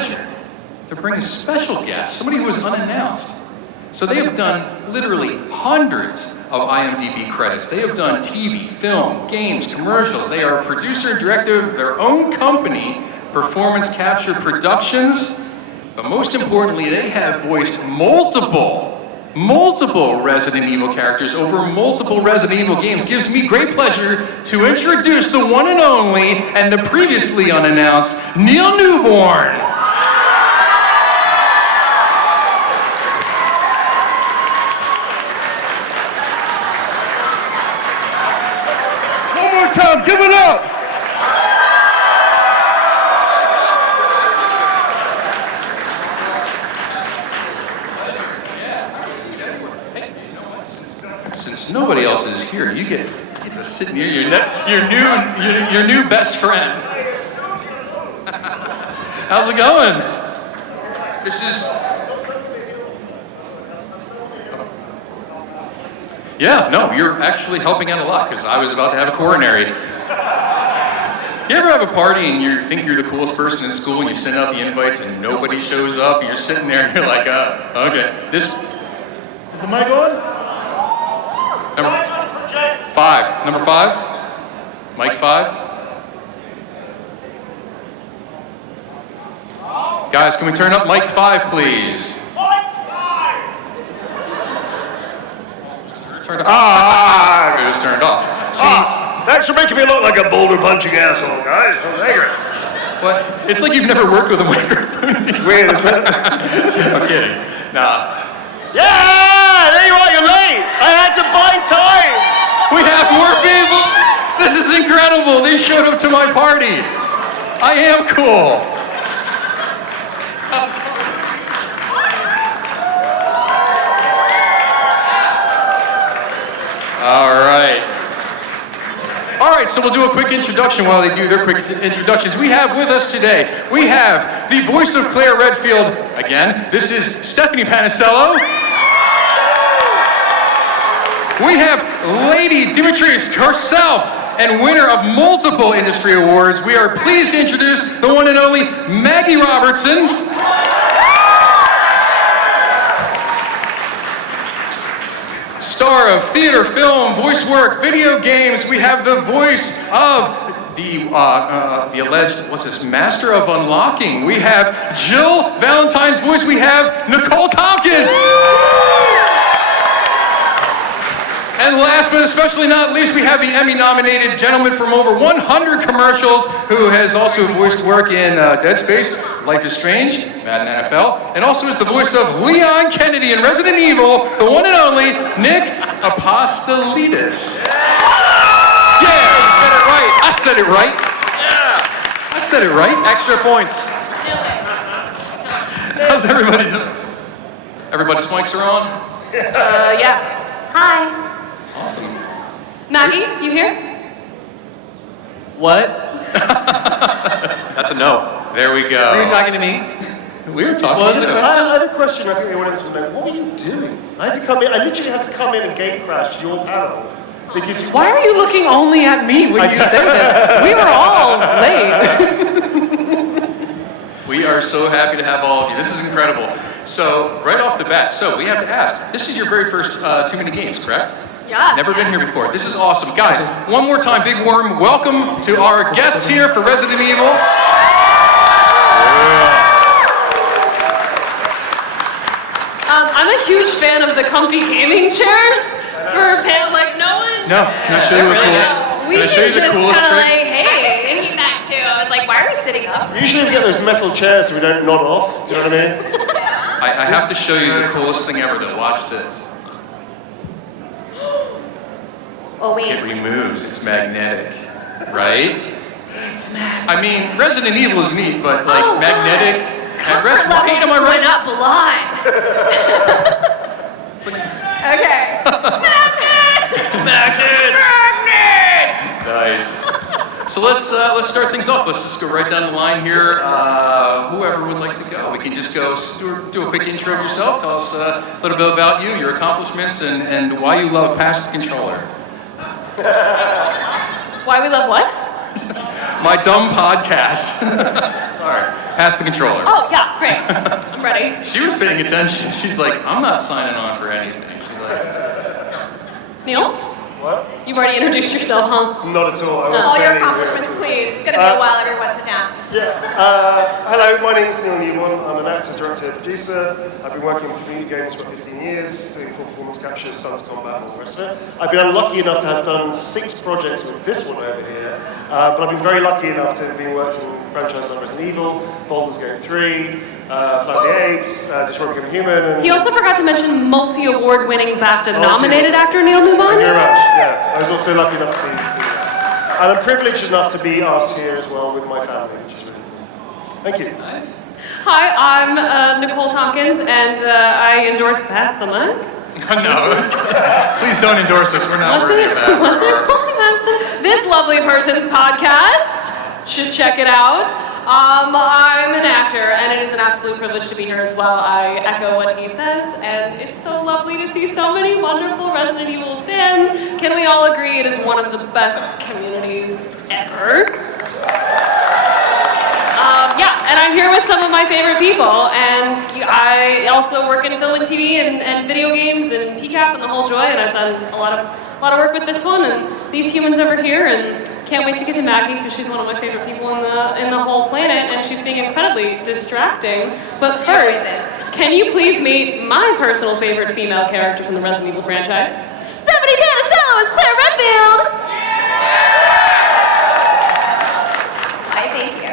pleasure to bring a special guest, somebody who was unannounced. So they have done literally hundreds of IMDb credits. They have done TV, film, games, commercials. They are a producer and director of their own company, Performance Capture Productions. But most importantly, they have voiced multiple Resident Evil characters over multiple Resident Evil games. Gives me great pleasure to introduce the one and only and the previously unannounced Neil Newborn. Time, give it up! Since nobody else is here, you get to sit near your new best friend. How's it going? This is. Yeah, no, you're actually helping out a lot because I was about to have a coronary. You ever have a party and you think you're the coolest person in school and you send out the invites and nobody shows up and you're sitting there and you're like, okay. This is the mic on? Number 5. Number 5? Mic 5? Guys, can we turn up mic 5, please? It was turned off. See, thanks for making me look like a boulder punching asshole, guys. Thank you. What? It's like you've never worked with a microphone. It's weird, isn't it? I'm kidding. Nah. Yeah! There you are, you're late! I had to buy time! We have more people! This is incredible! They showed up to my party! I am cool! All right, so we'll do a quick introduction while they do their quick introductions. We have with us today, we have the voice of Claire Redfield. Again, this is Stephanie Panisello. We have Lady Dimitris herself and winner of multiple industry awards. We are pleased to introduce the one and only Maggie Robertson. Star of theater, film, voice work, video games. We have the voice of the alleged, master of unlocking. We have Jill Valentine's voice. We have Nicole Tompkins. And last but especially not least, we have the Emmy-nominated gentleman from over 100 commercials who has also voiced work in Dead Space, Life is Strange, Madden NFL, and also is the voice of Leon Kennedy in Resident Evil, the one and only Nick Apostolides. Yeah, you said it right. I said it right. Yeah. I said it right. Extra points. How's everybody doing? Everybody's mics are on? Yeah. Hi. Awesome. Maggie, you here? What? That's a no. There we go. Were you talking to me? We were talking What was to the you. question? I had a question, I think the audience would know. What were you doing? I literally had to come in and gate crash your panel. Because Why are you looking only at me when you say this? We were all late. We are so happy to have all of you. This is incredible. So, right off the bat, we have to ask, this is your very first TooManyGames, correct? Yeah. Never been here before. This is awesome. Guys, one more time, big warm welcome to our guests here for Resident Evil. I'm a huge fan of the comfy gaming chairs for no one. No, can I show you a cool? We Can I show you the coolest trick? hey. I was thinking that too. I was like, why are we sitting up? usually we get those metal chairs so we don't nod off. Do you know what I mean? I have to show you the coolest thing ever though. Watch this. Oh wait. It removes. It's magnetic, right? It's magnetic. I mean, Resident Evil is neat, but magnetic. Comfort level just went up a lot. It's like, Okay. magnets! Nice. So let's start things off. Let's just go right down the line here. Whoever would like to go, we can just go do a quick intro of yourself. Tell us a little bit about you, your accomplishments, and why you love Pass the Controller. Why we love what? My dumb podcast. Sorry. pass the controller. Oh, yeah, great. I'm ready. She was paying attention. She's like, I'm not signing on for anything. She's like, Neil? What? You've already introduced yourself, huh? Not at all. I was All your barely accomplishments, aware. please. It's going to be a while, everyone sit down. Hello, my name is Neil Newman. I'm an actor, director, producer. I've been working in community games for 15 years, doing full performance capture, stunts, combat, and all the rest of it. I've been unlucky enough to have done 6 projects with this one over here, but I've been very lucky enough to have been worked in franchises like Resident Evil, Baldur's Gate 3, Planet of the Apes, Detroit Become Human. And He also forgot to mention multi-award-winning BAFTA-nominated actor Neil Thank you Newman. very much. Yeah, I was also lucky enough to be that. And I'm privileged enough to be asked here as well with my family, which is really cool. Thank you. nice. Hi, I'm Nicole Tompkins, and I endorse Pass the Mic. No, please don't endorse us. We're not What's worthy it? of that. What's it called? This lovely person's podcast. Should check it out. I'm an actor, and it is an absolute privilege to be here as well. I echo what he says, and it's so lovely to see so many wonderful Resident Evil fans. Can we all agree it is one of the best communities ever? Yeah, and I'm here with some of my favorite people, and I also work in film and TV and video games and PCAP and the whole joy, and I've done a lot of work with this one and these humans over here, and can't wait to get to Maggie because she's one of my favorite people in the whole planet, and she's being incredibly distracting. But first, can you please meet my personal favorite female character from the Resident Evil franchise? Stephanie Panisello as Claire Redfield! Hi, thank you.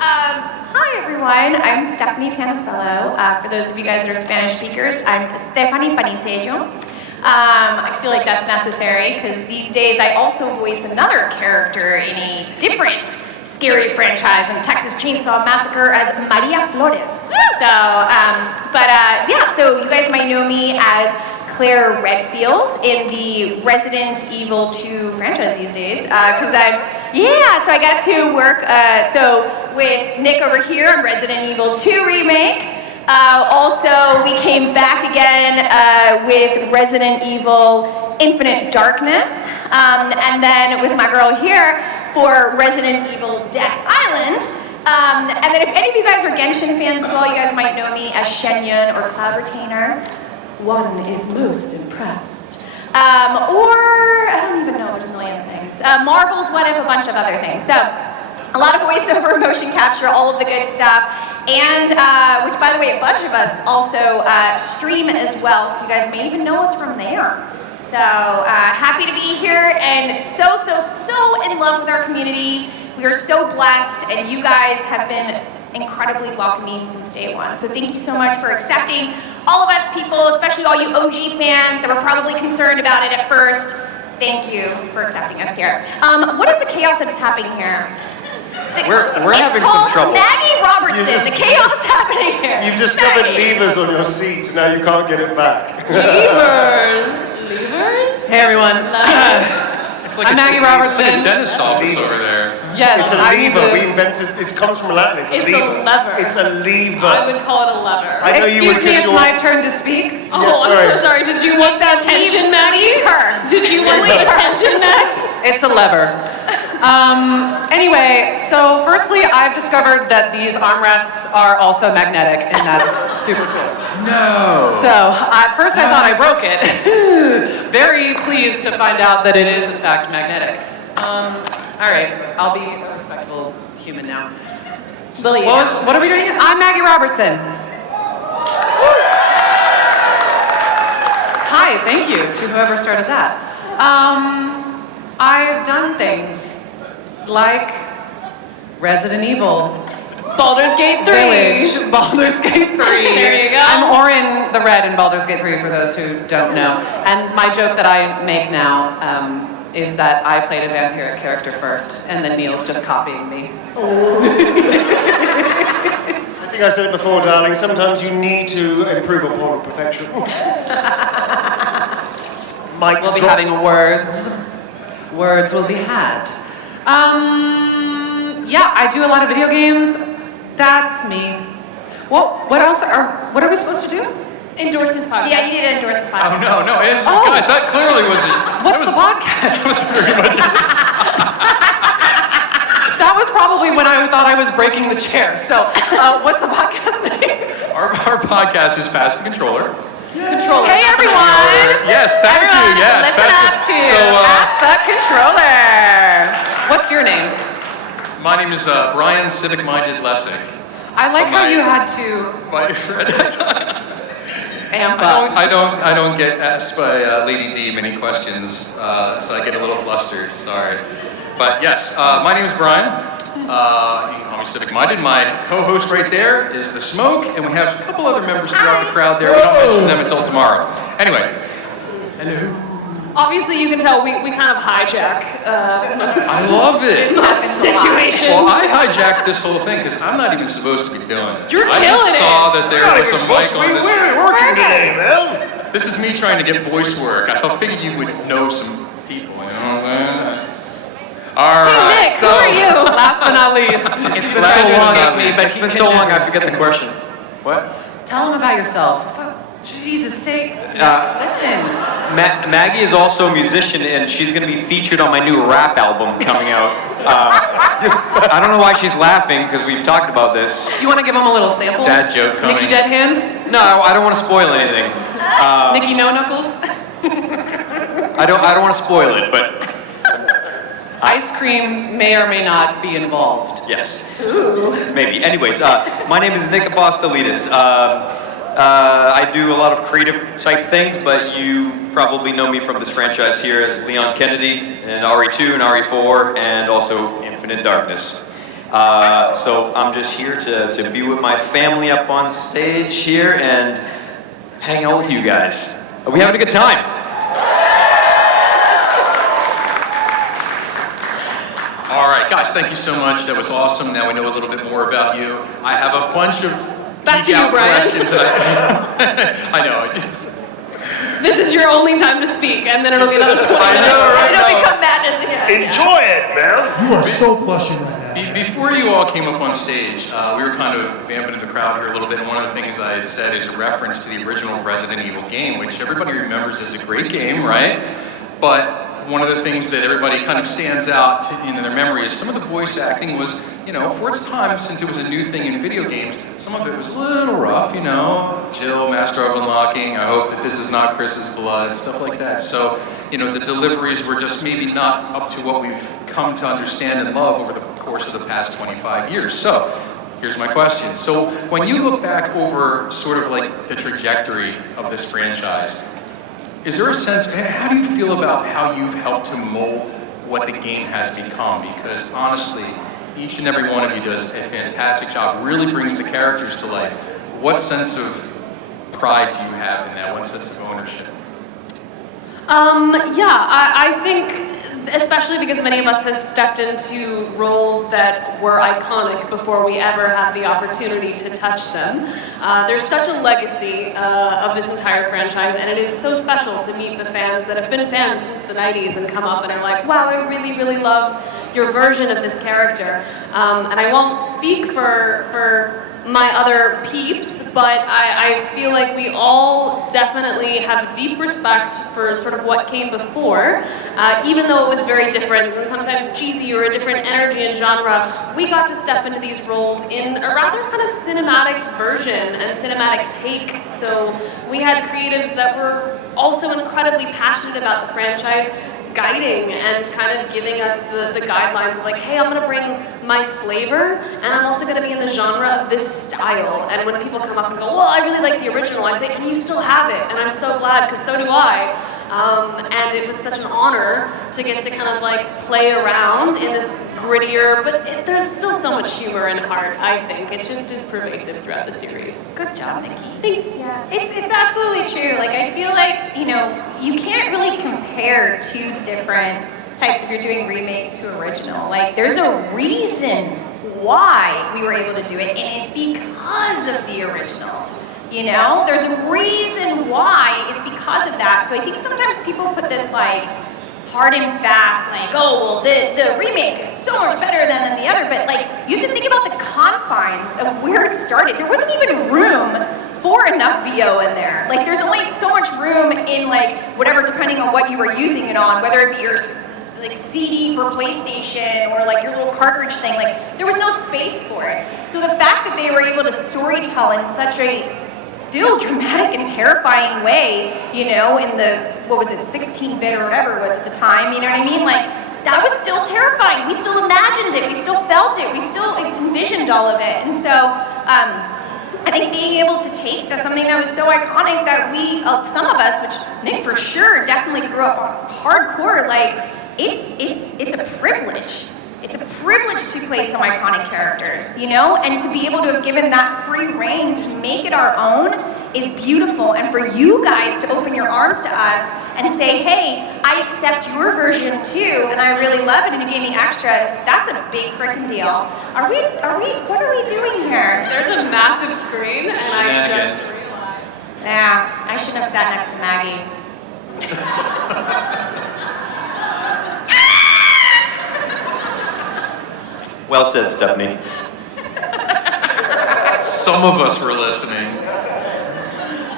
Hi, everyone. I'm Stephanie Panisello. For those of you guys that are Spanish speakers, I'm Stephanie Panisello. I feel like that's necessary because these days I also voice another character in a different scary franchise in Texas Chainsaw Massacre as Maria Flores. So you guys might know me as Claire Redfield in the Resident Evil 2 franchise these days so I got to work with Nick over here on Resident Evil 2 Remake. Also, we came back again with Resident Evil Infinite Darkness, and then with my girl here for Resident Evil Death Island. And then if any of you guys are Genshin fans as well, you guys might know me as Shenyun or Cloud Retainer. One is most impressed. Or, I don't even know, there's a million things. Marvel's What If, a bunch of other things. So, a lot of voiceover, motion capture, all of the good stuff. And, which by the way, a bunch of us also stream as well, so you guys may even know us from there. So, happy to be here and so in love with our community. We are so blessed, and you guys have been incredibly welcoming since day one. So thank you so much for accepting all of us people, especially all you OG fans that were probably concerned about it at first. Thank you for accepting us here. What is the chaos that's happening here? We're having some trouble. Maggie Robertson, the chaos happening here. You've discovered levers on your seat, now you can't get it back. Levers? Hey everyone. I'm Maggie Robertson. It's like a dentist office over there. Yes, It's a lever. We invented. It comes from Latin. It's a lever. It's a lever. I would call it a lever. I know you would Excuse me, kiss it's my turn to speak. Oh, Yeah, I'm so sorry. Did you want that attention, Maggie? Leave her. Did you want that attention, Max? It's a lever. Anyway, so firstly, I've discovered that these armrests are also magnetic, and that's super cool. No. So at first I thought I broke it. Very pleased to find out that it is in fact magnetic. All right, I'll be a respectful human now. What are we doing? I'm Maggie Robertson. Hi, thank you to whoever started that. I've done things like Resident Evil, Baldur's Gate 3. Village, Baldur's Gate 3. There you go. I'm Orin the Red in Baldur's Gate 3 for those who don't know. And my joke that I make now is that I played a vampiric character first, and then Neil's just copying me. I think I said it before, darling. Sometimes you need to improve upon perfection. We'll be having words. Words will be had. Yeah, I do a lot of video games. That's me. What else what are we supposed to do? Endorse his podcast. Yeah, you need to endorse this podcast. Oh, no, it is, guys, that clearly wasn't. What's the podcast? That was very much. That was probably me when I thought I was breaking the chair. So, what's the podcast name? Our podcast is Pass the Controller. Controller. Hey, everyone. Yes, thank you. Yes, Listen up to Pass the Controller. What's your name? My name is Brian Civic-Minded Lessig. I like how you had to My friend. amp up. I don't get asked by Lady D many questions, so I get a little flustered. Sorry, but yes, my name is Brian. You can call me Civic-Minded. My co-host right there is the Smoke, and we have a couple other members throughout the crowd there. We don't mention them until tomorrow. Anyway, hello. Obviously, you can tell we kind of hijack most. I love it. Most situations. Well, I hijacked this whole thing because I'm not even supposed to be doing this. You're I killing just it. saw that there was a mic on this. We're working today, man. This is me trying to get voice work. I figured you would know some people, you know what I'm saying? All right. Hey, Nick, who are you? Last but not least. It's been so long, it's been so long I forget the question. What? Tell them about yourself. For Jesus' sake. Listen. Maggie is also a musician, and she's going to be featured on my new rap album coming out. I don't know why she's laughing, because we've talked about this. You want to give them a little sample? Dad joke coming. Nikki Dead Hands? No, I don't want to spoil anything. Nikki No Knuckles? I don't want to spoil it, but Ice cream may or may not be involved. yes. Ooh. Maybe. Anyways, my name is Nick Apostolides. I do a lot of creative type things, but you probably know me from this franchise here as Leon Kennedy in RE2 and RE4, and also Infinite Darkness. So I'm just here to be with my family up on stage here and hang out with you guys. Are we having a good time? All right, guys, thank you so much. That was awesome. Now we know a little bit more about you. I have a bunch of Back to you, geek-out Brian. questions that I know. This is your only time to speak, and then it'll be another 20 minutes. I know, right? It'll become madness again. Enjoy it, man. You are so blushing right now. Before you all came up on stage, we were kind of vamping in the crowd here a little bit, and one of the things I had said is a reference to the original Resident Evil game, which everybody remembers as a great game, right? But one of the things that everybody kind of stands out in their memory is some of the voice acting was, you know, for its time, since it was a new thing in video games, some of it was a little rough, you know. Jill, Master of Unlocking, I hope that this is not Chris's blood, stuff like that. So, you know, the deliveries were just maybe not up to what we've come to understand and love over the course of the past 25 years. So, here's my question. So, when you look back over sort of like the trajectory of this franchise, is there a sense, how do you feel about how you've helped to mold what the game has become? Because honestly, each and every one of you does a fantastic job, really brings the characters to life. What sense of pride do you have in that? What sense of ownership? I think, especially because many of us have stepped into roles that were iconic before we ever had the opportunity to touch them. There's such a legacy of this entire franchise, and it is so special to meet the fans that have been fans since the 90s and come up and are like, wow, I really, really love your version of this character. And I won't speak for my other peeps, but I feel like we all definitely have deep respect for sort of what came before, even though it was very different and sometimes cheesy or a different energy and genre. We got to step into these roles in a rather kind of cinematic version and cinematic take. So we had creatives that were also incredibly passionate about the franchise, guiding and kind of giving us the guidelines of like, hey, I'm gonna bring my flavor, and I'm also gonna be in the genre of this style. And when people come up and go, well, I really like the original, I say, and you still have it, and I'm so glad, because so do I. And it was such an honor to get to kind of like play around in this grittier, but there's still so much humor and heart, I think. It just is pervasive throughout the series. Good job, Nikki. Thanks. Yeah, it's absolutely true. Like, I feel like, you know, you can't really compare two different types if you're doing remake to original. Like, there's a reason why we were able to do it, and it's because of the originals. You know, there's a reason why it's because of that. So I think sometimes people put this like hard and fast, like, oh, well, the remake is so much better than the other, but like, you have to think about the confines of where it started. There wasn't even room for enough VO in there. Like, there's only so much room in like whatever, depending on what you were using it on, whether it be your like CD for PlayStation or like your little cartridge thing. Like there was no space for it. So the fact that they were able to storytell in such a still dramatic and terrifying way, you know, in the, what was it, 16-bit or whatever it was at the time, you know what I mean? Like, that was still terrifying. We still imagined it, we still felt it, we still envisioned all of it. And so, I think being able to take something that was so iconic that we, some of us, which Nick for sure definitely grew up on hardcore, like, it's a privilege. It's a privilege to play some iconic characters, you know? And to be able to have given that free reign to make it our own is beautiful. And for you guys to open your arms to us and say, hey, I accept your version too, and I really love it, and you gave me extra, that's a big freaking deal. What are we doing here? There's a massive screen, and I just realized. Yeah, I shouldn't have sat next to Maggie. Well said, Stephanie. Some of us were listening.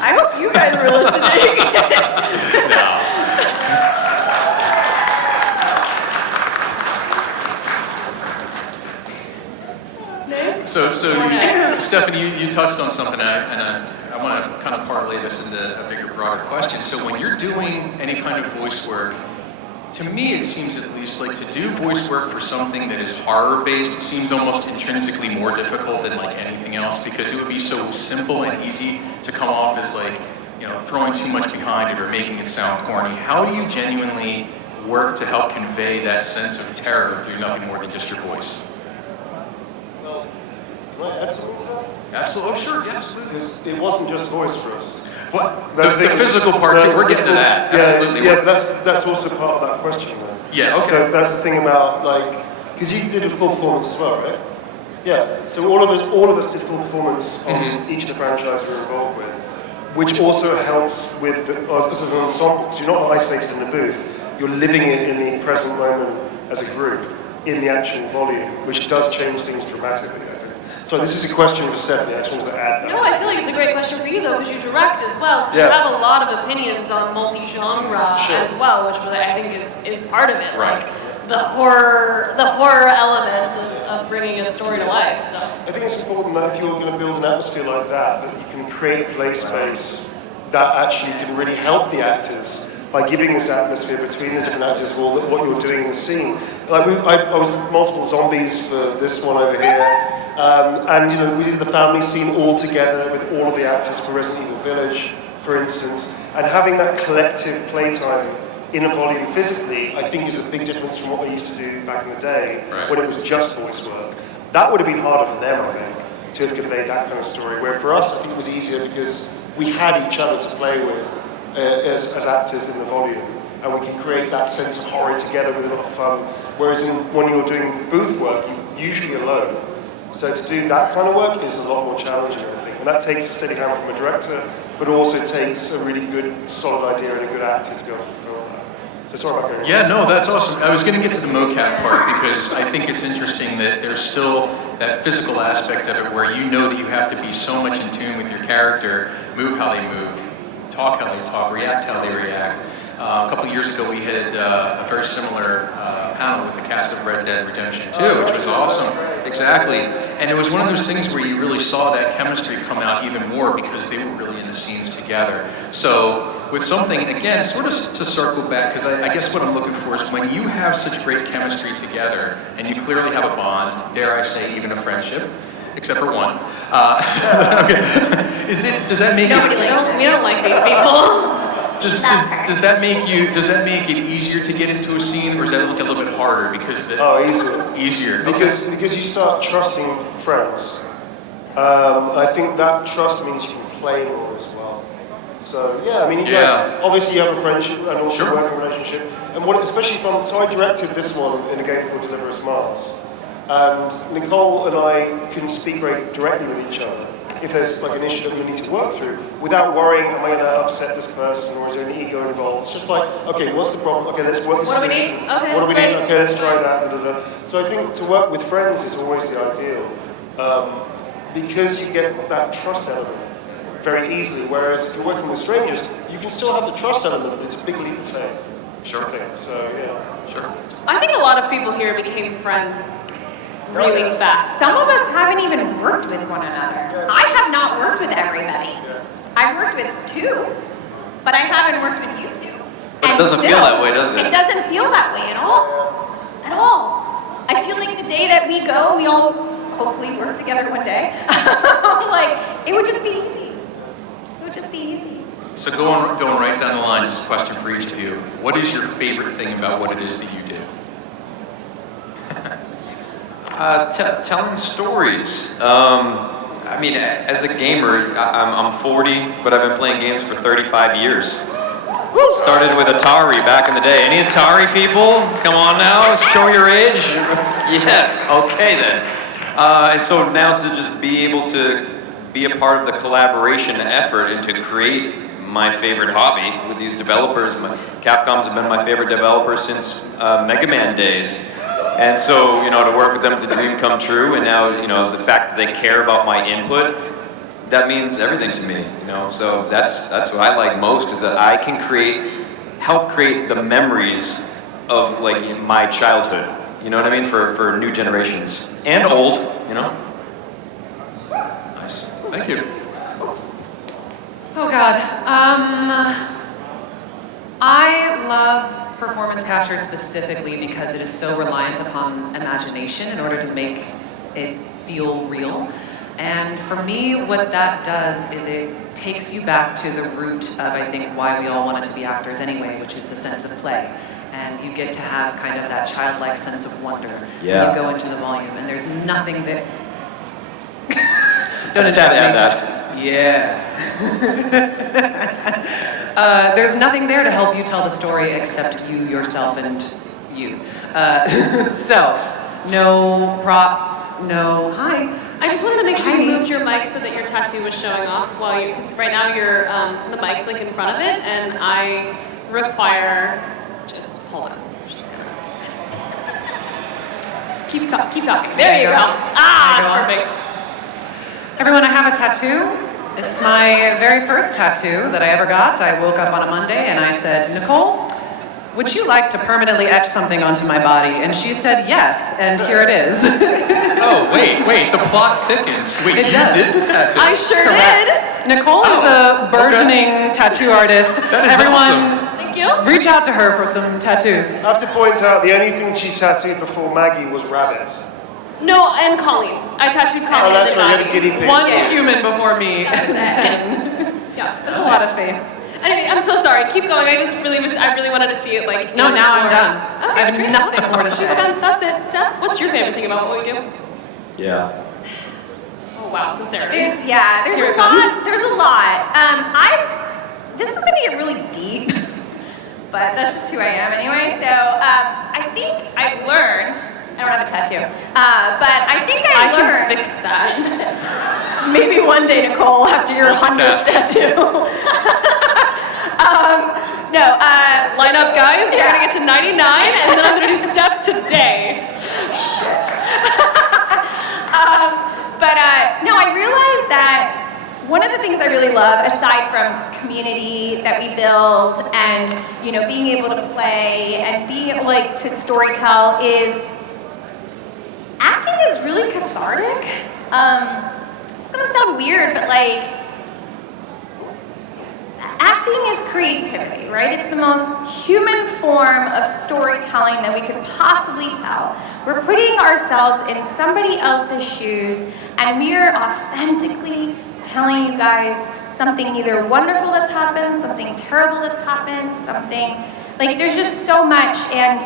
I hope you guys were listening. No. So Stephanie, you touched on something, and I want to kind of parlay this into a bigger, broader question. So when you're doing any kind of voice work, to me, it seems at least like to do voice work for something that is horror-based seems almost intrinsically more difficult than like anything else, because it would be so simple and easy to come off as like, you know, throwing too much behind it or making it sound corny. How do you genuinely work to help convey that sense of terror through nothing more than just your voice? Well, can I add something to that? Absolutely, oh, sure, yeah, absolutely. Because it wasn't just voice for us. What? The physical part, too, we're getting to that, absolutely. Yeah, but that's also part of that question, though. Yeah, okay. So that's the thing about, like, because you did a full performance as well, right? Yeah, so all of us did full performance on each of the franchises we were involved with, which also helps with, as an ensemble, because you're not isolated in the booth, you're living it in the present moment as a group, in the actual volume, which does change things dramatically, I think. So this is a question for Stephanie, I just wanted to add that. No, I feel like it's a great question for you though, because you direct as well, so you have a lot of opinions on multi-genre as well, which I think is part of it. Right. Like the horror element of bringing a story to life. So I think it's important that if you're going to build an atmosphere like that you can create play space that actually can really help the actors by giving this atmosphere between the different actors for what you're doing in the scene. Like I was multiple zombies for this one over here, and you know we did the family scene all together with all of the actors for Resident Evil Village, for instance, and having that collective playtime in a volume physically, I think is a big difference from what they used to do back in the day when it was just voice work. That would have been harder for them, I think, to have conveyed that kind of story, where for us I think it was easier because we had each other to play with as actors in the volume, and we can create that sense of horror together with a lot of fun, whereas when you're doing booth work, you're usually alone. So to do that kind of work is a lot more challenging, I think, and that takes a steady hand from a director, but also takes a really good, solid idea and a good actor to be able to fulfill that. So sorry about going. Yeah, no, that's awesome. I was going to get to the mocap part because I think it's interesting that there's still that physical aspect of it where you know that you have to be so much in tune with your character, move how they move, talk how they talk, react how they react. A couple years ago, we had a very similar panel with the cast of Red Dead Redemption 2, which was awesome. Exactly. And it was one of those things where you really saw that chemistry come out even more because they were really in the scenes together. So with something, again, sort of to circle back, because I guess what I'm looking for is when you have such great chemistry together and you clearly have a bond, dare I say even a friendship, except for one. Okay. Does that make Nobody it? we don't like these people. Does that make it easier to get into a scene, or is that like a little bit harder because Easier. Easier. Because you start trusting friends. I think that trust means you can play more as well. So yeah, I mean, you guys, obviously you have a friendship and also a working relationship. And especially so I directed this one in a game called Deliver Us Mars. And Nicole and I can speak very directly with each other if there's like an issue that we need to work through, without worrying, am I going to upset this person, or is there an ego involved? It's just like, okay, what's the problem? Okay, let's work this solution. What do we need? Okay, let's try that. Da, da, da. So I think to work with friends is always the ideal, because you get that trust element very easily, whereas if you're working with strangers, you can still have the trust element, but it's a big leap of faith. Sure. thing. So yeah. Sure. I think a lot of people here became friends really fast. Some of us haven't even worked with one another. I have not worked with everybody. I've worked with 2, but I haven't worked with you 2. But it doesn't feel that way, does it? It doesn't feel that way at all. At all. I feel like the day that we go, we all hopefully work together one day. Like, it would just be easy. It would just be easy. So going right down the line, just a question for each of you. What is your favorite thing about what it is that you do? Telling stories. I mean, as a gamer, I'm 40, but I've been playing games for 35 years. Started with Atari back in the day. Any Atari people? Come on now, show your age. Yes, okay then. And so now to just be able to be a part of the collaboration effort and to create my favorite hobby with these developers. Capcom's been my favorite developer since Mega Man days. And so, to work with them is a dream come true, and now, the fact that they care about my input, that means everything to me, So that's what I like most, is that I can help create the memories of, like, my childhood, you know what I mean, for new generations. And old, Nice. Thank you. Oh God. I love performance capture specifically because it is so reliant upon imagination in order to make it feel real. And for me, what that does is it takes you back to the root of, I think, why we all wanted to be actors anyway, which is the sense of play. And you get to have kind of that childlike sense of wonder when you go into the volume. And there's nothing that... Don't just have to add that. Yeah. There's nothing there to help you tell the story except you, yourself, and you. So, no props, no... Hi. I just wanted to make sure you moved your mic so that your tattoo was showing off while you, because right now your the mic's like in front of it, and I require. Just hold on. Just keep talking. There you go. That's perfect. Everyone, I have a tattoo. It's my very first tattoo that I ever got. I woke up on a Monday and I said, Nicole, would you like to permanently etch something onto my body? And she said yes, and here it is. Oh, wait, the plot thickens. Wait, It you does. did the tattoo? I sure did. Nicole is a burgeoning tattoo artist. That is Everyone, Thank you. reach out to her for some tattoos. I have to point out the only thing she tattooed before Maggie was rabbits. No, and Colleen. I tattooed Colleen. Oh, that's and right, you had a Maggie. guinea pig. One Yeah. human before me. Yeah, That's a lot of faith. Anyway, I'm so sorry. Keep going. I really wanted to see it like. No, now I'm more. done. Okay, I have great. nothing more to say. She's done. That's it. Steph, what's your favorite thing about what we do? Yeah. Oh wow, sincerity. There's Here a it comes. lot. There's a lot. This is gonna get really deep, but that's just who I am anyway. So I think I've learned. I don't have a tattoo, but I think I learned. can fix that. Maybe one day, Nicole, after your 100th tattoo. Line up, guys. We're gonna get to 99, and then I'm gonna do Steph today. No, I realized that one of the things I really love, aside from community that we build and being able to play and being able to storytell, is acting is really cathartic. It's gonna sound weird, but acting is creativity, right? It's the most human form of storytelling that we could possibly tell. We're putting ourselves in somebody else's shoes, and we are authentically telling you guys something either wonderful that's happened, something terrible that's happened, something there's just so much, and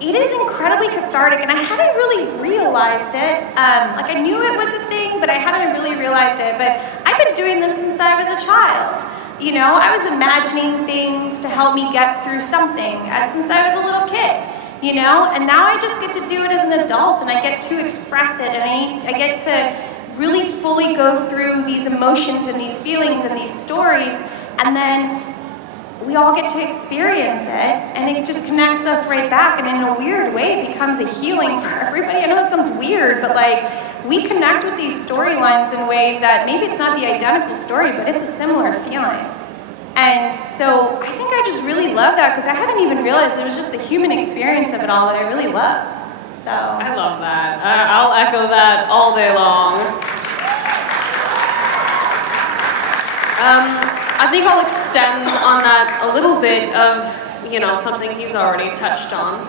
it is incredibly cathartic, and I hadn't really realized it. I knew it was a thing, but I hadn't really realized it. But I've been doing this since I was a child. I was imagining things to help me get through something since I was a little kid. And now I just get to do it as an adult, and I get to express it, and I get to really fully go through these emotions and these feelings and these stories, and then we all get to experience it, and it just connects us right back, and in a weird way, it becomes a healing for everybody. I know that sounds weird, but we connect with these storylines in ways that maybe it's not the identical story, but it's a similar feeling. And so I think I just really love that because I hadn't even realized it was just the human experience of it all that I really love. So I love that. I'll echo that all day long. I think I'll extend on that a little bit of, something he's already touched on.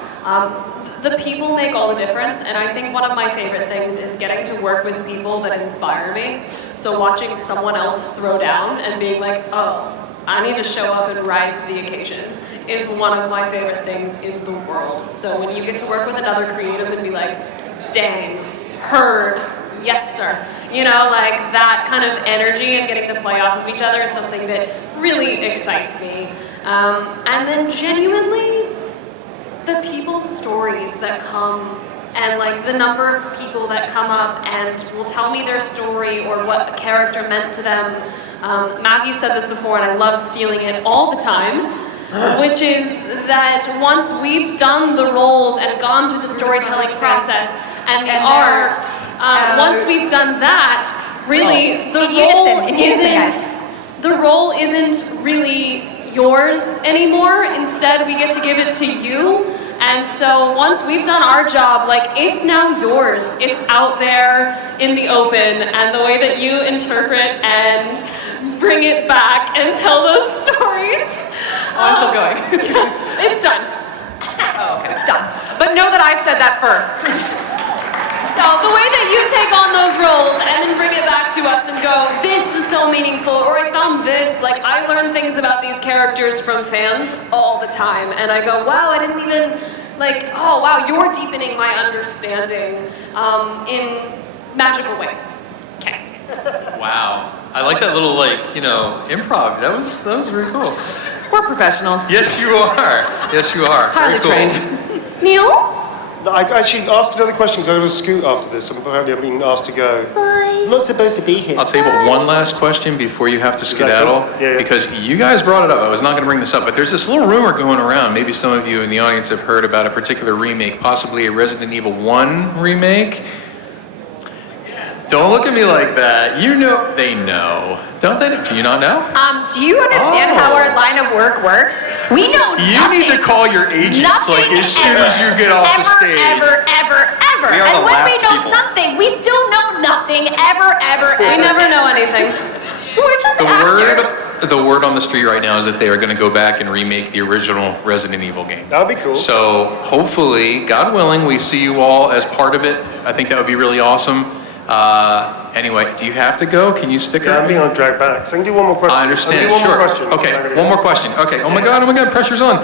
The people make all the difference, and I think one of my favorite things is getting to work with people that inspire me. So watching someone else throw down and being like, oh, I need to show up and rise to the occasion is one of my favorite things in the world. So when you get to work with another creative and be like, dang, heard, yes sir. Like that kind of energy and getting to play off of each other is something that really excites me. And then genuinely, the people's stories that come and like the number of people that come up and will tell me their story or what a character meant to them. Maggie said this before and I love stealing it all the time, which is that once we've done the roles and gone through the storytelling process and the art, once we've done that, really the role isn't really yours anymore. Instead, we get to give it to you. And so once we've done our job, like it's now yours. It's out there in the open, and the way that you interpret and bring it back and tell those stories. Oh, I'm still going. It's done. Oh, okay. it's done. But know that I said that first. So the way that you take on those roles and then bring it back to us and go, this was so meaningful, or I found this, like I learn things about these characters from fans all the time, and I go, wow, I didn't even, like, oh wow, you're deepening my understanding in magical ways. Okay. Wow. I like that little improv. That was really cool. We're professionals. Yes, you are. Yes, you are. Highly Very cool. trained. Neil? No, I actually asked another question because I was scoot after this, and apparently I've been asked to go. I'm not supposed to be here. I'll tell you what, one last question before you have to skedaddle. Cool? Yeah. Because you guys brought it up. I was not going to bring this up, but there's this little rumor going around. Maybe some of you in the audience have heard about a particular remake, possibly a Resident Evil 1 remake. Don't look at me like that. They know. Don't they? Do you not know? Do you understand how our line of work works? We know nothing. You need to call your agents as soon as you get off the stage. Ever. We are And the when last we know people. something, we still know nothing ever. We never know anything. We're just actors. The word on the street right now is that they are going to go back and remake the original Resident Evil game. That would be cool. So hopefully, God willing, we see you all as part of it. I think that would be really awesome. Anyway, do you have to go? Can you stick Yeah, around? I'm being dragged back. So I can do one more question. I understand. I can do one Sure. more question. Okay, one more question. Okay. Oh my God, pressure's on.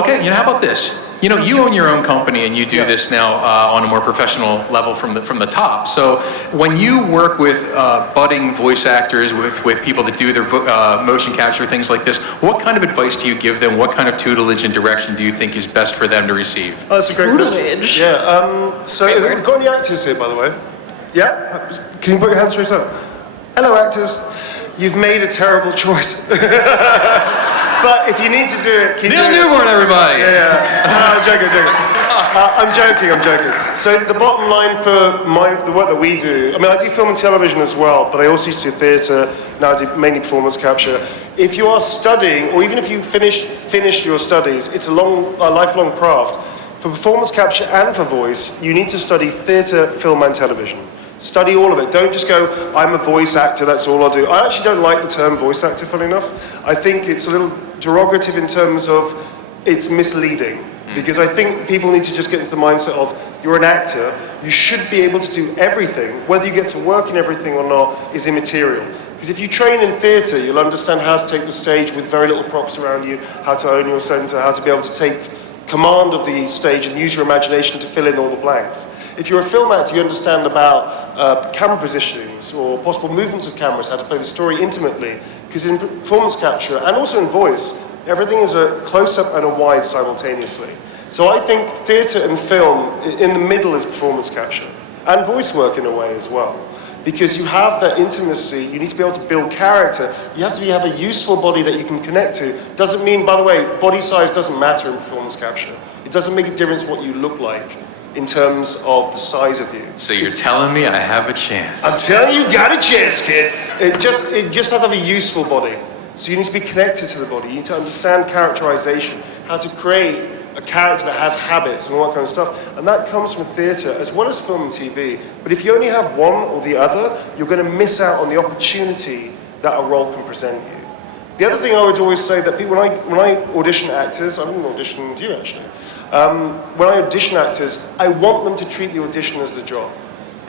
Okay, how about this? You own your own company and you do this now on a more professional level from the top. So when you work with budding voice actors, with people that do their motion capture, things like this, what kind of advice do you give them? What kind of tutelage and direction do you think is best for them to receive? Oh, that's a great question. Tutelage. Yeah. So we've got any actors here, by the way? Yeah? Can you put your hands straight up? Hello, actors. You've made a terrible choice. But if you need to do it, can you Neil do it? Newborn, everybody. Yeah. I'm joking. I'm joking. So the bottom line for the work that we do, I do film and television as well, but I also used to do theatre, now I do mainly performance capture. If you are studying, or even if you finished your studies, it's a lifelong craft. For performance capture and for voice, you need to study theatre, film and television. Study all of it. Don't just go, I'm a voice actor, that's all I'll do. I actually don't like the term voice actor, funny enough. I think it's a little derogative in terms of it's misleading. Because I think people need to just get into the mindset of, you're an actor, you should be able to do everything. Whether you get to work in everything or not is immaterial. Because if you train in theatre, you'll understand how to take the stage with very little props around you, how to own your centre, how to be able to take command of the stage and use your imagination to fill in all the blanks. If you're a film actor, you understand about camera positionings or possible movements of cameras, how to play the story intimately. Because in performance capture, and also in voice, everything is a close-up and a wide simultaneously. So I think theatre and film, in the middle is performance capture. And voice work in a way as well. Because you have that intimacy, you need to be able to build character, you have to have a useful body that you can connect to. Doesn't mean, by the way, body size doesn't matter in performance capture. It doesn't make a difference what you look like in terms of the size of you. So you're telling me I have a chance? I'm telling you, you got a chance, kid. It just has to have a useful body. So you need to be connected to the body. You need to understand characterization, how to create a character that has habits and all that kind of stuff. And that comes from theatre as well as film and TV. But if you only have one or the other, you're going to miss out on the opportunity that a role can present you. The other thing I would always say that people, when I audition actors, I haven't auditioned you actually. When I audition actors, I want them to treat the audition as the job.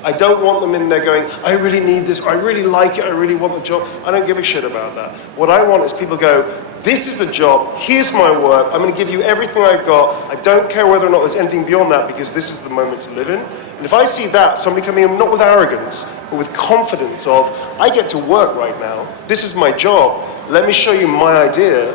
I don't want them in there going, I really need this, or I really like it, I really want the job. I don't give a shit about that. What I want is people go, this is the job, here's my work, I'm going to give you everything I've got. I don't care whether or not there's anything beyond that because this is the moment to live in. And if I see that, somebody coming in not with arrogance, but with confidence of, I get to work right now, this is my job, let me show you my idea,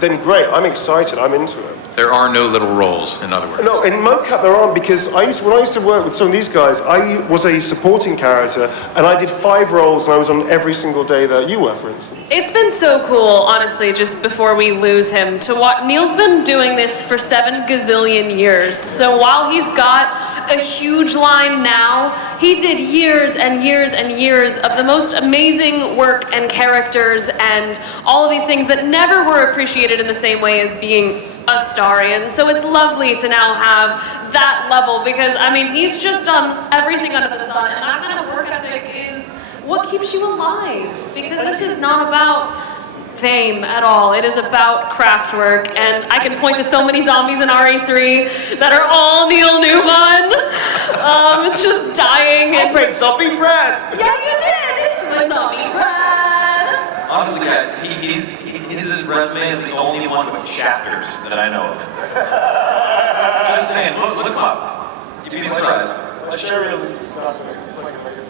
then great, I'm excited, I'm into it. There are no little roles, in other words. No, in mocap there aren't, because when I used to work with some of these guys, I was a supporting character, and I did 5 roles, and I was on every single day that you were, for instance. It's been so cool, honestly, just before we lose him, to watch. Neil's been doing this for 7 gazillion years. So while he's got a huge line now, he did years and years and years of the most amazing work and characters and all of these things that never were appreciated in the same way as being a Starian. So it's lovely to now have that level because, I mean, he's just done everything under the sun, and that kind of work ethic is what keeps you alive, because this is not about fame at all. It is about craft work, and I can point to so many zombies in RE3 that are all Neil Newman, just dying. I played Zombie Brad! Yeah, you did! The Zombie Brad! Honestly, guys, his resume is the only one with chapters that I know of. Just saying, look him up. You'd be surprised. My showreel is disgusting. It's like amazing.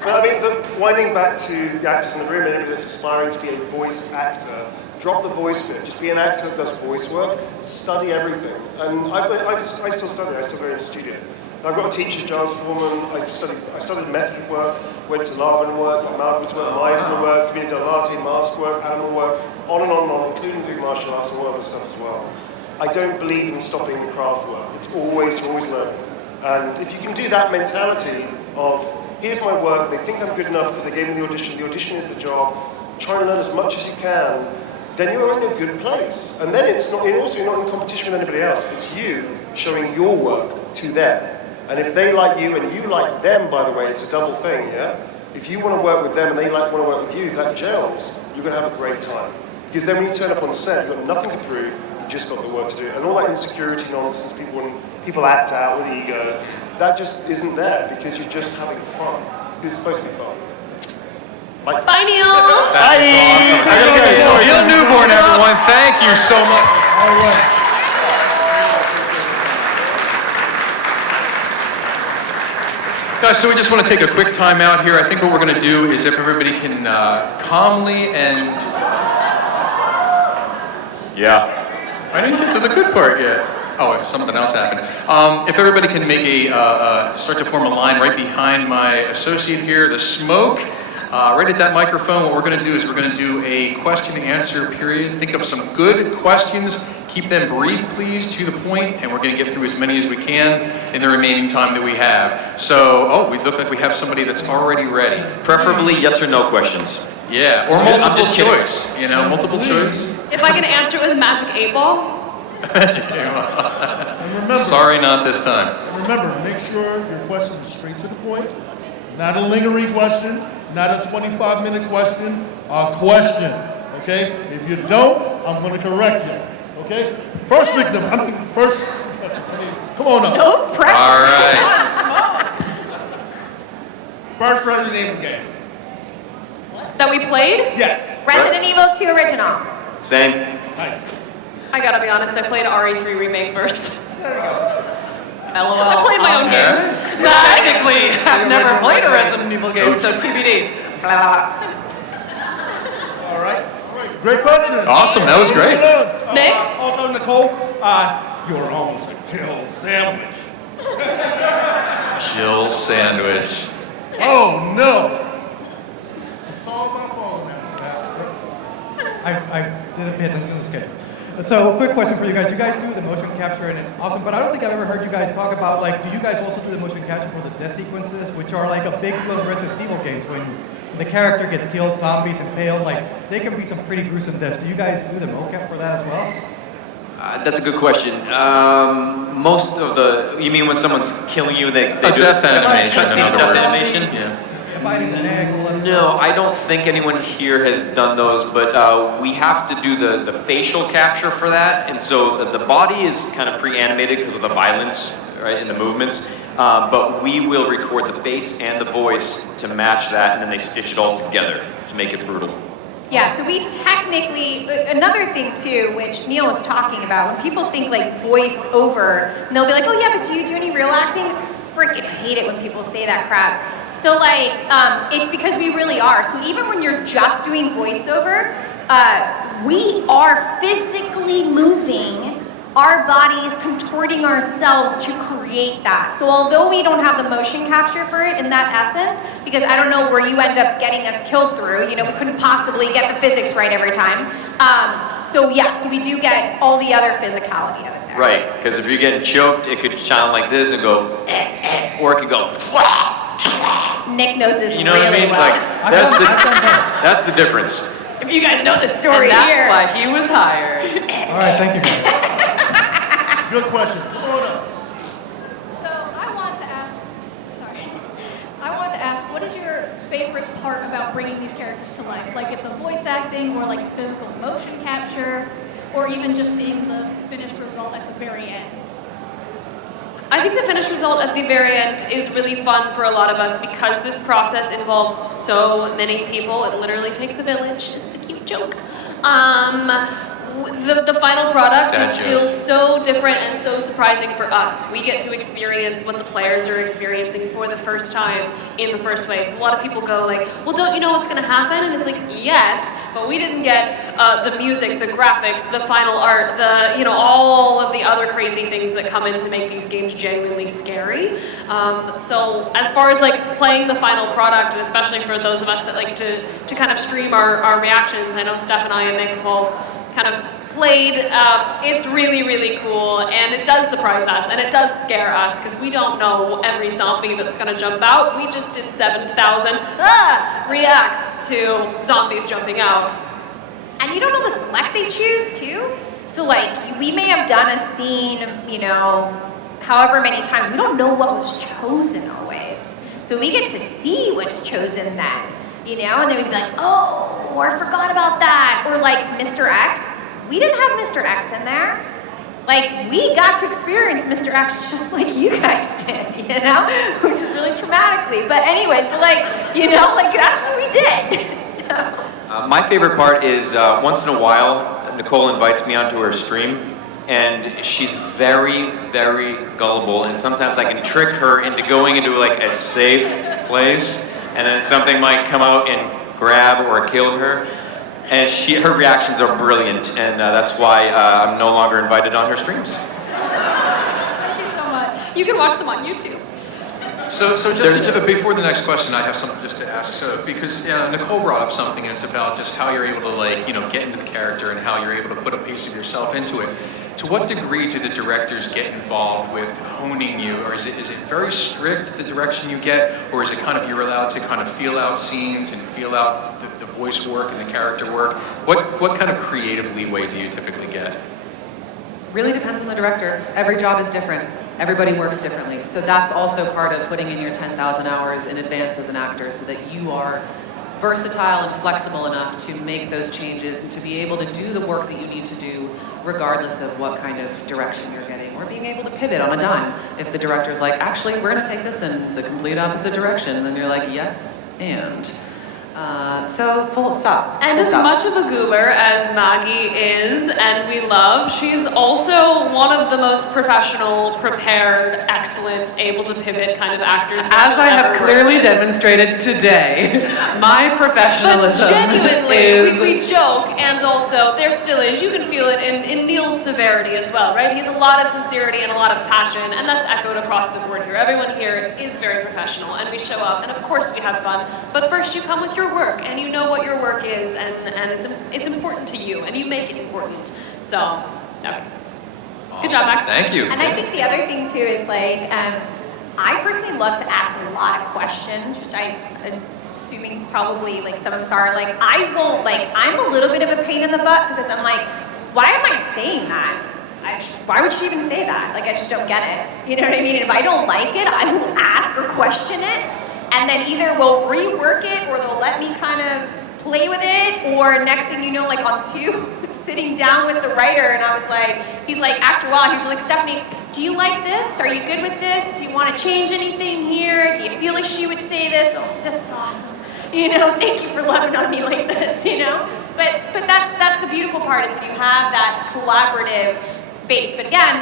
But I mean, winding back to the actors in the room, anybody that's aspiring to be a voice actor, drop the voice bit. Just be an actor that does voice work. Study everything. And I still study. I still go in the studio. I've got a teacher, Giles Foreman. I studied method work, went to Laban work, Malcolm's work, Meisner work, community art, mask work, animal work, on and on and on, including doing martial arts and all other stuff as well. I don't believe in stopping the craft work. It's always learning. And if you can do that mentality of, here's my work, they think I'm good enough because they gave me the audition is the job, try and learn as much as you can, then you're in a good place. And then you're also not in competition with anybody else. It's you showing your work to them. And if they like you and you like them, by the way, it's a double thing, yeah? If you want to work with them and they want to work with you, if that gels, you're going to have a great time. Because then when you turn up on set, you've got nothing to prove, you've just got the work to do. And all that insecurity nonsense, people act out with ego, that just isn't there because you're just having fun. Because it's supposed to be fun. Bye, Neil! That is awesome. Neil Newborn, everyone, thank you so much. All right. Guys, so we just want to take a quick time out here. I think what we're going to do is if everybody can calmly and... Yeah. I didn't get to the good part yet. Oh, something else happened. If everybody can make start to form a line right behind my associate here, the smoke, right at that microphone, what we're going to do is we're going to do a question and answer period. Think of some good questions. Keep them brief, please, to the point, and we're going to get through as many as we can in the remaining time that we have. So, we look like we have somebody that's already ready. Preferably yes or no questions. Yeah, or multiple choice. You know, multiple choice. If I can answer it with a magic 8-ball. And remember, Sorry, not this time. Remember, make sure your question is straight to the point. Not a lingering question, not a 25-minute question, a question. Okay? If you don't, I'm going to correct you. Okay? First victim, come on up. No pressure. All right. First Resident Evil game. That we played? Yes. Resident Evil 2 original. Same. Nice. I gotta be honest, I played RE3 Remake first. LOL. I played my own game. Technically, I've never played a Resident Evil game, so TBD. All right. Great question. Awesome, that was great. Nick? Also, Nicole, you're almost a kill sandwich. Jill sandwich. Oh, no. It's all my fault now. I didn't pay attention to the schedule. So, quick question for you guys. You guys do the motion capture and it's awesome, but I don't think I've ever heard you guys talk about, like, do you guys also do the motion capture for the death sequences, which are like a big deal in Resident Evil games when the character gets killed, zombies impaled, like they can be some pretty gruesome deaths. Do you guys do the mocap for that as well? That's a good question. Most of the, you mean when someone's killing you, they do death animation, cutscene in other death words. animation? Yeah. Biting the neck, all that No, stuff. I don't think anyone here has done those, but we have to do the facial capture for that, and so the body is kind of pre-animated because of the violence, right, and the movements, but we will record the face and the voice to match that, and then they stitch it all together to make it brutal. Yeah, so we technically, another thing too, which Neil was talking about, when people think like voice over, and they'll be like, oh yeah, but do you do any real acting? I freaking hate it when people say that crap. So like, it's because we really are. So even when you're just doing voiceover, we are physically moving our bodies, contorting ourselves to create that. So although we don't have the motion capture for it in that essence, because I don't know where you end up getting us killed through, we couldn't possibly get the physics right every time. So yes, we do get all the other physicality of it there. Right, because if you're getting choked, it could sound like this and go, or it could go, Nick knows this you know really what I mean? well. Like, that's the difference. If you guys know the story And that's here. why he was hired. All right, thank you guys. Good question. Come on up. So I want to ask, what is your favorite part about bringing these characters to life? Like if the voice acting, or like the physical motion capture, or even just seeing the finished result at the very end? I think the finished result at the very end is really fun for a lot of us because this process involves so many people. It literally takes a village, is the cute joke. The final product is still so different and so surprising for us. We get to experience what the players are experiencing for the first time in the first place. A lot of people go like, well, don't you know what's going to happen? And it's like, yes, but we didn't get the music, the graphics, the final art, all of the other crazy things that come in to make these games genuinely scary. So as far as like playing the final product, and especially for those of us that like to kind of stream our reactions, I know Steph and I and Nick have all kind of played. It's really, really cool, and it does surprise us, and it does scare us, because we don't know every zombie that's going to jump out. We just did 7,000 reacts to zombies jumping out. And you don't know the select they choose, too? So, like, we may have done a scene, however many times. We don't know what was chosen always. So we get to see what's chosen then. And then we'd be like, oh, I forgot about that. Or like Mr. X, we didn't have Mr. X in there. Like, we got to experience Mr. X just like you guys did, which is really traumatically. But anyways, that's what we did. So. My favorite part is once in a while, Nicole invites me onto her stream, and she's very, very gullible, and sometimes I can trick her into going into like a safe place, and then something might come out and grab or kill her, and her reactions are brilliant, and that's why I'm no longer invited on her streams. Thank you so much. You can watch them on YouTube. So before the next question, I have something just to ask. So because Nicole brought up something, and it's about just how you're able to get into the character and how you're able to put a piece of yourself into it. To what degree do the directors get involved with honing you, or is it very strict, the direction you get, or is it kind of you're allowed to kind of feel out scenes and feel out the voice work and the character work? What kind of creative leeway do you typically get? Really depends on the director. Every job is different. Everybody works differently. So that's also part of putting in your 10,000 hours in advance as an actor, so that you are versatile and flexible enough to make those changes and to be able to do the work that you need to do regardless of what kind of direction you're getting, or being able to pivot on a dime. If the director's like, actually, we're going to take this in the complete opposite direction, then you're like, yes, and. So full stop. And as much of a goober as Maggie is, and we love, she's also one of the most professional, prepared, excellent, able to pivot kind of actors. As I have clearly demonstrated today, my professionalism But genuinely, is... we joke, and also there still is. You can feel it in Neil's severity as well, right? He has a lot of sincerity and a lot of passion, and that's echoed across the board here. Everyone here is very professional, and we show up, and of course we have fun. But first, you come with your work, and you know what your work is, and it's important to you, and you make it important. So, okay. Awesome. Good job, Max. Thank you. And I think the other thing too is I personally love to ask a lot of questions, which I assuming probably like some of us are, like I won't, like I'm a little bit of a pain in the butt because I'm like, why am I saying that? Why would she even say that? Like I just don't get it. You know what I mean? And if I don't like it, I will ask or question it, and then either we'll rework it or they'll let me kind of play with it, or next thing you know, like on 2, sitting down with the writer, and I was like, he's like, after a while, he's like, Stephanie, do you like this? Are you good with this? Do you want to change anything here? Do you feel like she would say this? Oh, this is awesome. You know, thank you for loving on me like this, you know? But that's the beautiful part is when you have that collaborative space. But again,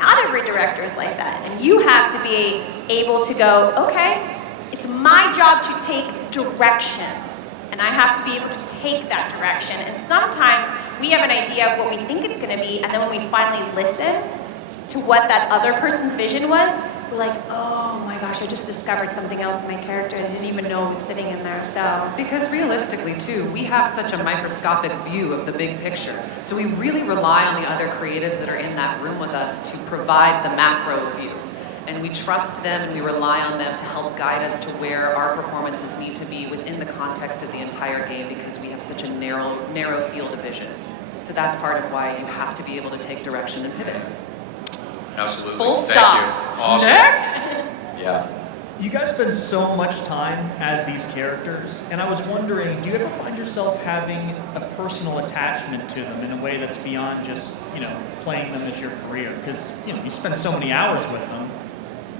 not every director is like that. And you have to be able to go, okay, it's my job to take direction. And I have to be able to take that direction. And sometimes we have an idea of what we think it's going to be, and then when we finally listen to what that other person's vision was, we're like, oh my gosh, I just discovered something else in my character and I didn't even know it was sitting in there. So Because realistically, too, we have such a microscopic view of the big picture. So we really rely on the other creatives that are in that room with us to provide the macro view. And we trust them and we rely on them to help guide us to where our performances need to be within the context of the entire game because we have such a narrow field of vision. So that's part of why you have to be able to take direction and pivot. Absolutely. Full Thank stop. you. Awesome. Next! Yeah. You guys spend so much time as these characters, and I was wondering, do you ever find yourself having a personal attachment to them in a way that's beyond just, you know, playing them as your career? Because, you know, you spend so many hours with them.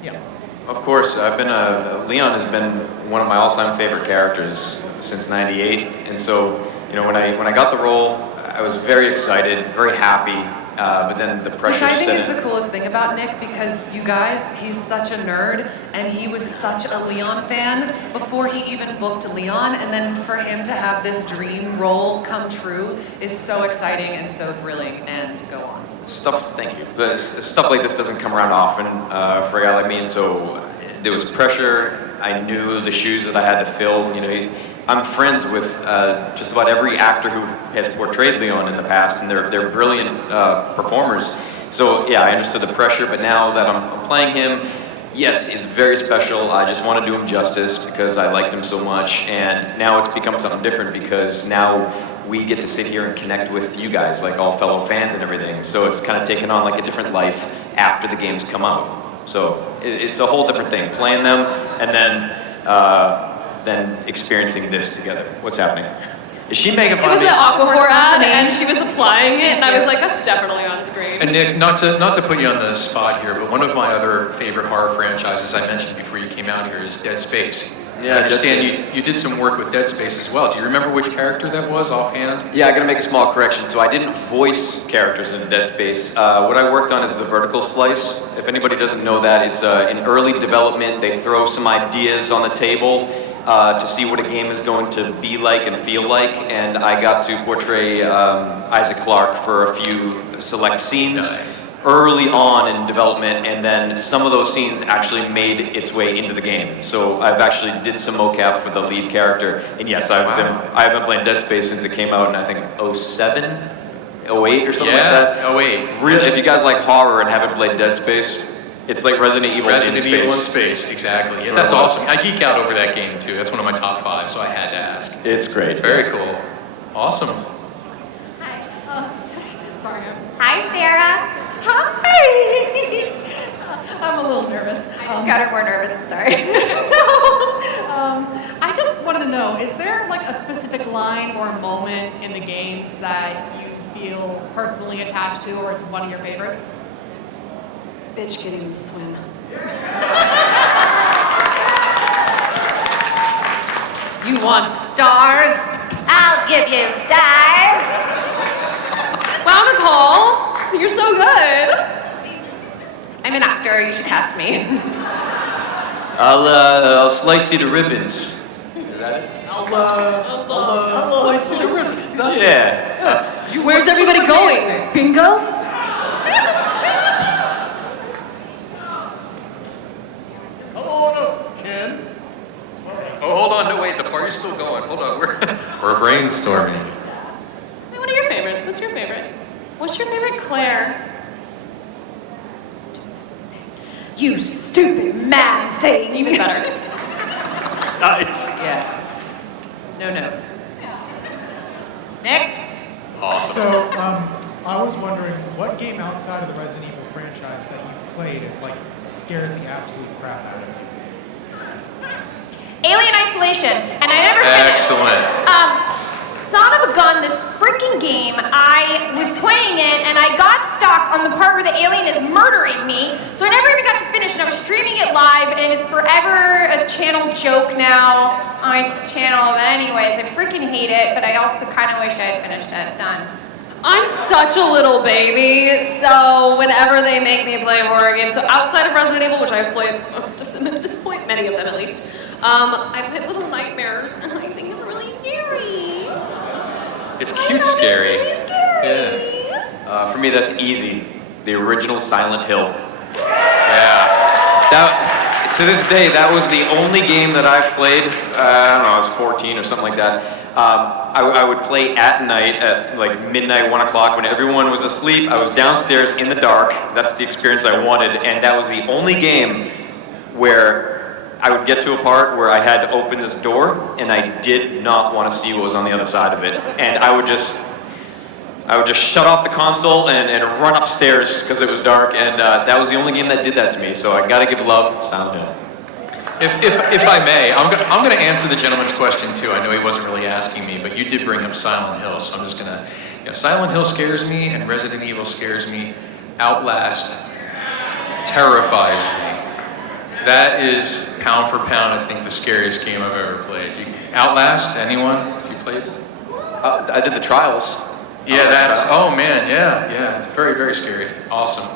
Yeah. Of course, Leon has been one of my all-time favorite characters since '98, and so, you know, when I got the role, I was very excited, very happy. But then the pressure Which I think set is in. the coolest thing about Nick, because you guys, he's such a nerd, and he was such a Leon fan before he even booked Leon, and then for him to have this dream role come true is so exciting and so thrilling, and go on. Thank you. But stuff like this doesn't come around often for a guy like me, and so there was pressure. I knew the shoes that I had to fill. You know, I'm friends with just about every actor who has portrayed Leon in the past, and they're brilliant performers. So yeah, I understood the pressure, but now that I'm playing him, yes, it's very special. I just want to do him justice because I liked him so much, and now it's become something different because now we get to sit here and connect with you guys, like all fellow fans and everything. So it's kind of taken on like a different life after the games come out. So it's a whole different thing, playing them and then experiencing this together. What's happening? Is she making fun It was of me? an Aquaphor ad, and she was applying it, and I was like, that's definitely on screen. And Nick, not to put you on the spot here, but one of my other favorite horror franchises I mentioned before you came out here is Dead Space. Yeah, I understand Dead Space. you did some work with Dead Space as well. Do you remember which character that was offhand? Yeah, I gotta make a small correction. So I didn't voice characters in Dead Space. What I worked on is the vertical slice. If anybody doesn't know that, it's in early development. They throw some ideas on the table to see what a game is going to be like and feel like. And I got to portray Isaac Clarke for a few select scenes. Nice. Early on in development, and then some of those scenes actually made its way into the game. So I've actually did some mocap for the lead character, and yes, I've been playing Dead Space since it came out in I think 07, 08 or something like that. Yeah, 08. Really, if you guys like horror and haven't played Dead Space, it's like Resident Evil in space. Evil in space, exactly. Yeah, that's awesome. I geek out over that game too. That's one of my top 5, so I had to ask. It's great. Very cool. Awesome. Hi. Sorry. hi, Sarah. Hi. I'm a little nervous. I just got her more nervous. I'm sorry. I just wanted to know, is there like a specific line or a moment in the games that you feel personally attached to, or is one of your favorites? Bitch getting to swim. You want stars? I'll give you stars. Wow, Nicole, you're so good. I'm an actor. You should cast me. I'll slice you to ribbons. Is that it? I'll slice you to ribbons. Yeah. Where's everybody going? Bingo? Come on up, Ken. Oh, hold on. No, wait. The party's still going. Hold on. We're brainstorming. So what are your favorites? What's your favorite? What's your favorite Claire? You stupid man thing. Even better. Nice. Yes. No notes. Next. Awesome. So, I was wondering, what game outside of the Resident Evil franchise that you played is like scared the absolute crap out of you? Alien Isolation, and I never finished. Excellent. Son of a gun, this freaking game, I was playing it and I got stuck on the part where the alien is murdering me, so I never even got to finish, and I was streaming it live, and it's forever a channel joke now on my channel. But anyways, I freaking hate it, but I also kind of wish I had finished it. Done. I'm such a little baby, so whenever they make me play horror games, so outside of Resident Evil, which I've played most of them at this point, many of them at least, I played Little Nightmares, and I think it's really scary. It's cute scary. Really scary. Yeah. For me, that's easy. The original Silent Hill. Yeah. That, to this day, that was the only game that I've played. I don't know, I was 14 or something like that. I would play at night at like midnight, 1 o'clock, when everyone was asleep. I was downstairs in the dark. That's the experience I wanted, and that was the only game where I would get to a part where I had to open this door, and I did not want to see what was on the other side of it. And I would just shut off the console and run upstairs because it was dark, and that was the only game that did that to me. So I gotta give love, Silent Hill. If I may, I'm going to answer the gentleman's question too. I know he wasn't really asking me, but you did bring up Silent Hill, so I'm just going to, Silent Hill scares me, and Resident Evil scares me. Outlast terrifies me. That is, pound for pound, I think the scariest game I've ever played. Outlast, anyone? Have you played it? I did the trials. Yeah, that's, oh man, yeah, it's very, very scary. Awesome.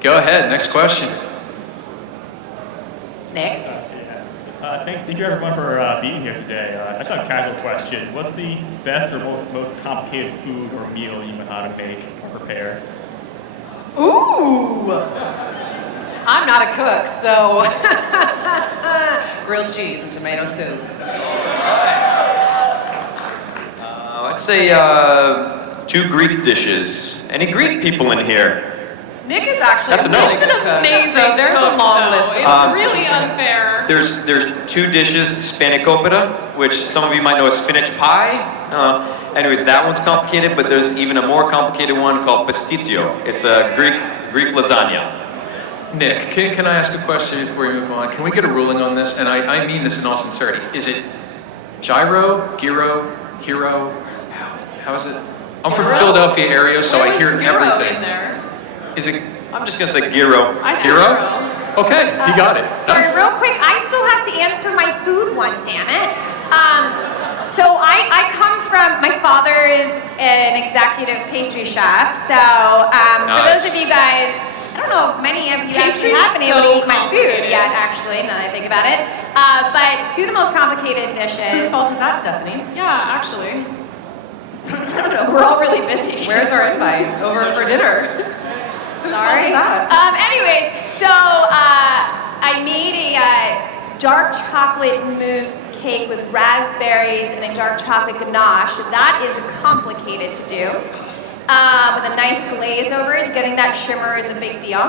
Go ahead, next question. Next. Thank you everyone for being here today. I just have a casual question. What's the best or most complicated food or meal you know how to make or prepare? Ooh! I'm not a cook, so grilled cheese and tomato soup. Let's say 2 Greek dishes. Any Greek people in here? Nick is actually That's a no. Nick's an amazing so there's cook, a long though. list of It's really unfair. There's 2 dishes, spanakopita, which some of you might know as spinach pie. Anyways, that one's complicated, but there's even a more complicated one called pastizio. It's a Greek lasagna. Nick, can I ask a question before we move on? Can we get a ruling on this? And I mean this in all sincerity. Is it gyro, gyro, hero? How is it? I'm from the Philadelphia area, so I hear everything. Is it? I'm just gonna say gyro. I said Gyro? Okay, you got it. Sorry, Nice. real quick, I still have to answer my food one, damn it. So I come from, my father is an executive pastry chef, so for those of you guys, I don't know if many of you actually have been able to eat my food yet, actually, now that I think about it. But 2 of the most complicated dishes. Whose fault is that, Stephanie? Yeah, actually. I don't know, we're all really busy. Where's our invites? Over for dinner. Sorry. Anyways, so I made a dark chocolate mousse cake with raspberries and a dark chocolate ganache. That is complicated to do. With a nice glaze over it, getting that shimmer is a big deal.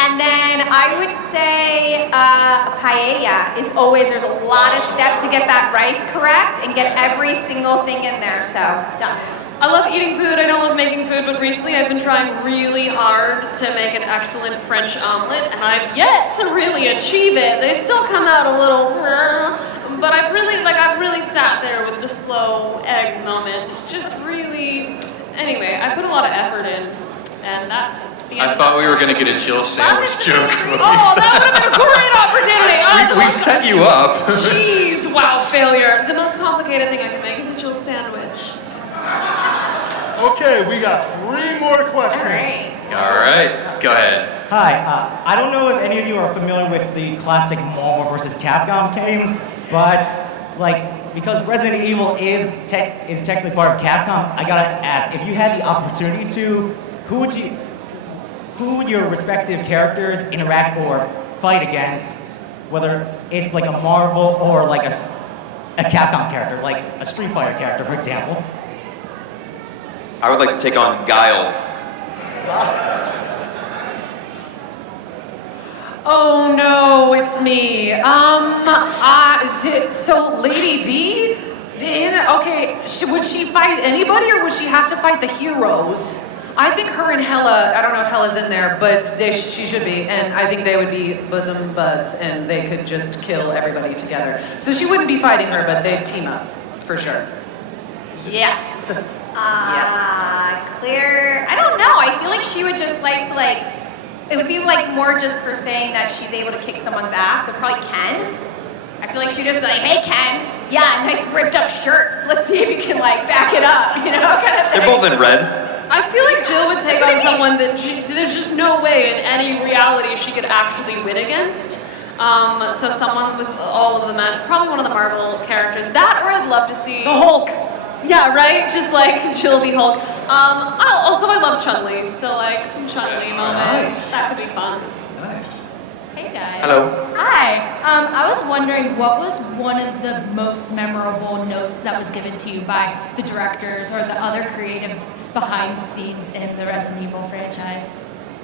And then I would say a paella is always, there's a lot of steps to get that rice correct and get every single thing in there, so done. I love eating food, I don't love making food, but recently I've been trying really hard to make an excellent French omelet, and I've yet to really achieve it. They still come out a little, but I've really sat there with the slow egg moment. It's just really, anyway, I put a lot of effort in, and that's the end. I thought we were going to get a Jill sandwich joke. Oh, that would have been a great opportunity. We set you up. Jeez, wow, failure. The most complicated thing I can make is a Jill sandwich. Okay, we got 3 more questions. All right, go ahead. Hi, I don't know if any of you are familiar with the classic Marvel vs. Capcom games, but because Resident Evil is technically part of Capcom, I gotta ask, if you had the opportunity to, who would your respective characters interact or fight against, whether it's like a Marvel or like a Capcom character, like a Street Fighter character, for example? I would like to take on Guile. Oh no, it's me. So Lady D Would she fight anybody, or would she have to fight the heroes? I think her and Hella, I don't know if Hella's in there, but she should be, and I think they would be bosom buds, and they could just kill everybody together. So she wouldn't be fighting her, but they'd team up, for sure. Yes. Claire, I don't know. I feel like she would just like to it would be like more just for saying that she's able to kick someone's ass. So probably Ken. I feel like she'd just be like, hey Ken, yeah, nice ripped up shirts. Let's see if you can back it up, kind of thing. They're both in red. I feel like Jill would take on someone that there's just no way in any reality she could actually win against. So someone with all of the match, probably one of the Marvel characters. That, or I'd love to see the Hulk. Yeah, right. Just like Jill v. Hulk. I love Chun-Li, so some Chun-Li moments. That could be fun. Nice. Hey guys. Hello. Hi. I was wondering, what was one of the most memorable notes that was given to you by the directors or the other creatives behind the scenes in the Resident Evil franchise?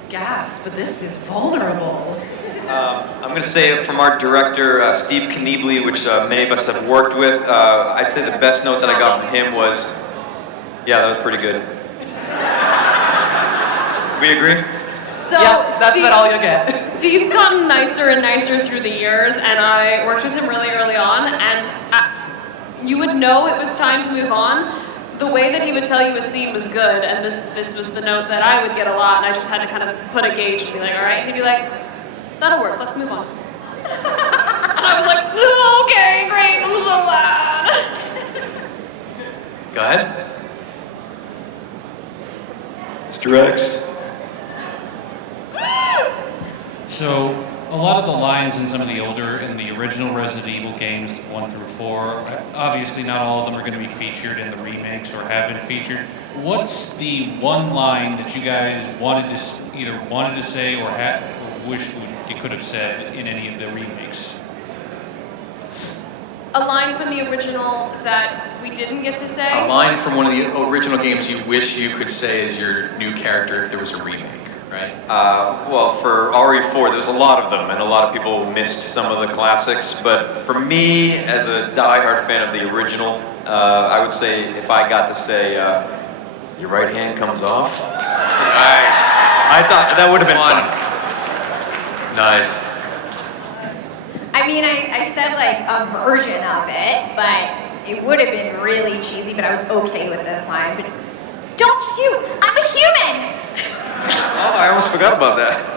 Gasp, but this is vulnerable. I'm going to say from our director, Steve Kniebly, which many of us have worked with, I'd say the best note that I got from him was, yeah, that was pretty good. We agree? So that's about all you get. Steve's gotten nicer and nicer through the years, and I worked with him really early on, and you would know it was time to move on. The way that he would tell you a scene was good, and this was the note that I would get a lot, and I just had to kind of put a gauge and be like, all right, he'd be like, that'll work, let's move on. And I was like, oh, okay, great, I'm so glad. Go ahead. Mr. X. So, a lot of the lines in some of the original Resident Evil games, 1 through 4, obviously not all of them are going to be featured in the remakes or have been featured. What's the one line that you guys either wanted to say or wish you could have said in any of the remakes? A line from the original that we didn't get to say? A line from one of the original games you wish you could say as your new character if there was a remake, right? Well, for RE4, there's a lot of them, and a lot of people missed some of the classics. But for me, as a die-hard fan of the original, I would say if I got to say, your right hand comes off. Nice. I thought that would have been fun. Nice. I mean, I said a version of it, but it would have been really cheesy, but I was okay with this line. But don't shoot! I'm a human! Oh, I almost forgot about that.